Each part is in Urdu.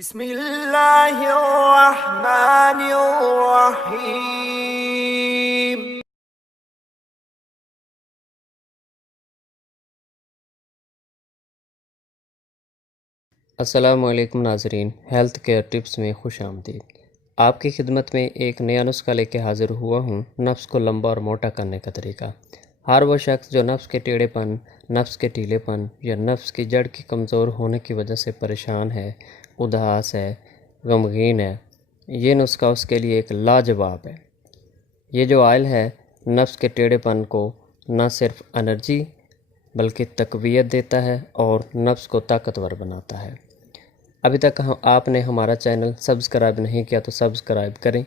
بسم اللہ الرحمن الرحیم۔ السلام علیکم ناظرین، ہیلتھ کیئر ٹپس میں خوش آمدید۔ آپ کی خدمت میں ایک نیا نسخہ لے کے حاضر ہوا ہوں، نفس کو لمبا اور موٹا کرنے کا طریقہ۔ ہر وہ شخص جو نفس کے ٹیڑھے پن، نفس کے ٹھیلے پن یا نفس کی جڑ کی کمزور ہونے کی وجہ سے پریشان ہے، اداس ہے، غمگین ہے، یہ نسخہ اس کے لیے ایک لاجواب ہے۔ یہ جو آئل ہے نفس کے ٹیڑھے پن کو نہ صرف انرجی بلکہ تقویت دیتا ہے اور نفس کو طاقتور بناتا ہے۔ ابھی تک آپ نے ہمارا چینل سبسکرائب نہیں کیا تو سبسکرائب کریں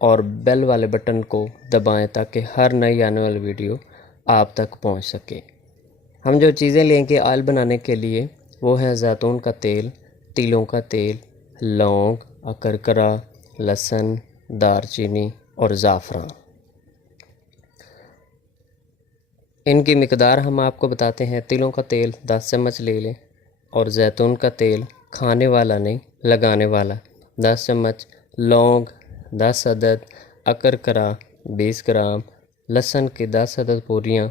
اور بیل والے بٹن کو دبائیں تاکہ ہر نئی آنے والی ویڈیو آپ تک پہنچ سکے۔ ہم جو چیزیں لیں گے آئل بنانے کے لیے وہ ہیں زیتون کا تیل، تیلوں کا تیل، لونگ، اکرکرا، لہسن، دار چینی اور زعفران۔ ان کی مقدار ہم آپ کو بتاتے ہیں۔ تیلوں کا تیل 10 چمچ لے لیں اور زیتون کا تیل کھانے والا نہیں لگانے والا 10 چمچ، لونگ 10 عدد، اکرکرا 20 گرام، لہسن کی 10 عدد پوریاں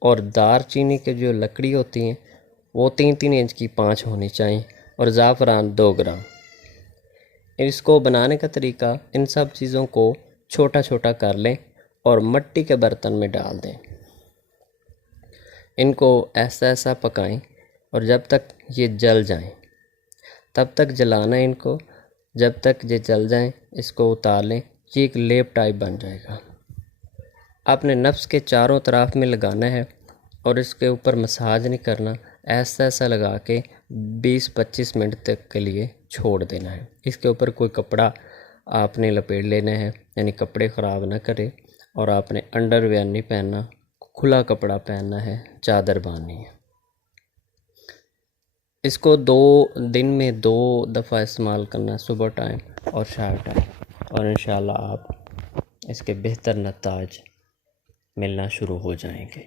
اور دار چینی کے جو لکڑی ہوتی ہیں وہ 3 انچ کی 5 ہونی چاہیے اور زعفران 2 گرام۔ اس کو بنانے کا طریقہ، ان سب چیزوں کو چھوٹا چھوٹا کر لیں اور مٹی کے برتن میں ڈال دیں۔ ان کو ایسا پکائیں اور جب تک یہ جل جائیں تب تک جلانا ہے ان کو، جب تک یہ جل جائیں اس کو اتار لیں، یہ ایک لیپ ٹائپ بن جائے گا۔ آپ نے نفس کے چاروں طرف میں لگانا ہے اور اس کے اوپر مساج نہیں کرنا، ایسا لگا کے 20-25 منٹ تک کے لیے چھوڑ دینا ہے۔ اس کے اوپر کوئی کپڑا آپ نے لپیٹ لینا ہے، یعنی کپڑے خراب نہ کرے، اور آپ نے انڈر ویئر نہیں پہننا، کھلا کپڑا پہننا ہے، چادر باندھنی ہے۔ اس کو 2 دن میں 2 دفعہ استعمال کرنا، صبح ٹائم اور شام ٹائم، اور انشاءاللہ آپ اس کے بہتر نتائج ملنا شروع ہو جائیں گے۔